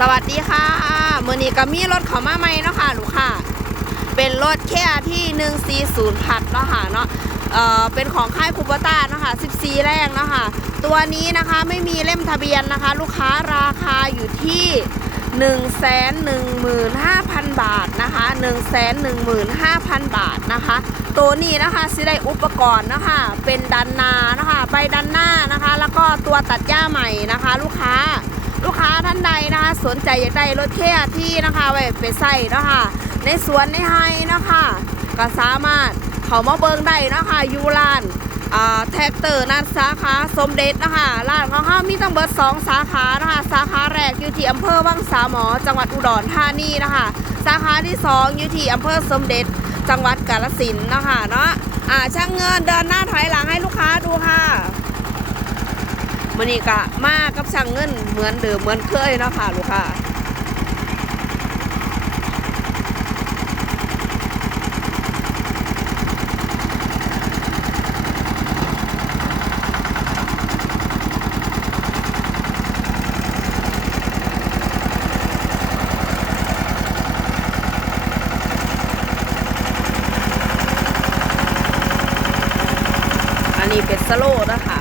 สวัสดีค่ะมือนี้ก็มีรถเขามาใหม่เนาะค่ะลูกค้าเป็นรถแค่ที่140พัดเนาะค่ะเนาะเอ่อเป็นของค่ายคูปต้าเนาะค่ะ14 แรกเนาะค่ะ ตัวนี้นะคะไม่มีเล่มทะเบียนนะคะ ลูกค้าราคาอยู่ที่115,000 บาทนะคะ115,000 บาทนะคะ ตัวนี้นะคะสิได้อุปกรณ์นะคะ เป็นดันนานะคะใบดันหน้านะคะ แล้วก็ตัวตัดหญ้าใหม่นะคะ ลูกค้า ลูกค้าท่านใดนะคะ สนใจอยากได้รถเทียที่นะคะไว้ไปใส่เนาะคะในสวนในไฮเนาะคะก็สามารถเขามาเบิงได้เนาะคะยูรานอ่าแท็กเตอร์นัดสาขาสมเด็จนะคะร้านของเขามีตั้งเบิดสองสาขานะคะสาขาแรกอยู่ที่อำเภอวังสาหมอ จังหวัดอุดรธานีนะคะสาขาที่สองอยู่ที่อำเภอสมเด็จ จังหวัดกาฬสินธุ์นะคะเนาะอ่าช่างเงินเดินหน้าถอยหลังให้ลูกค้า มันนี่กะมากับช่างเงินเหมือนเดิมเหมือนเคยนะค่ะลูกค้าอันนี้เป็นสโลว์นะคะ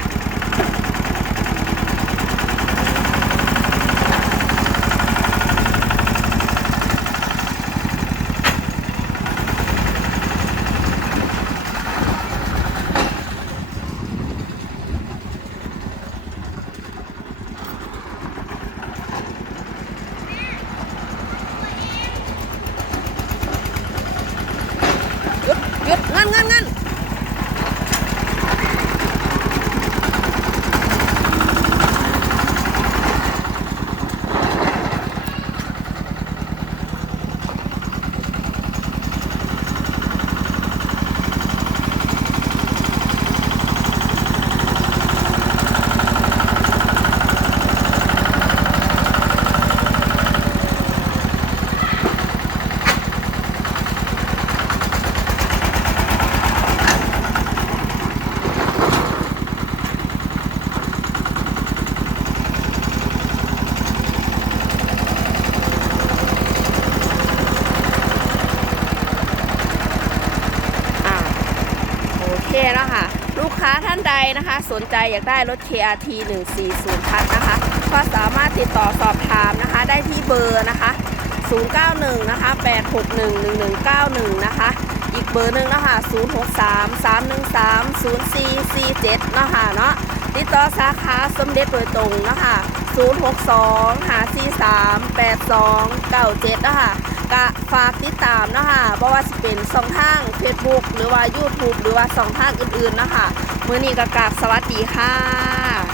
งินเงินเงินอ่าโอ เคแล้วค่ะ ลูกค้าท่านใดนะคะ สนใจอยากได้รถ KRT 140พันนะคะ ก็สามารถติดต่อสอบถามนะคะ ได้ที่เบอร์นะคะ 091 นะคะ 861 1191 นะคะ อีกเบอร์หนึ่งนะคะ 063 313 0447 นะคะเนาะติดต่อสาขาสมเด็จโดยตรงนะคะ 062 543 8297 นะคะ กะฝากติดตามนะคะเพราะว่าสิเป็นสองทาง Facebook หรือว่า YouTube หรือว่าสองทางอื่นๆนะคะมื้อนี้กะกราบสวัสดีค่ะ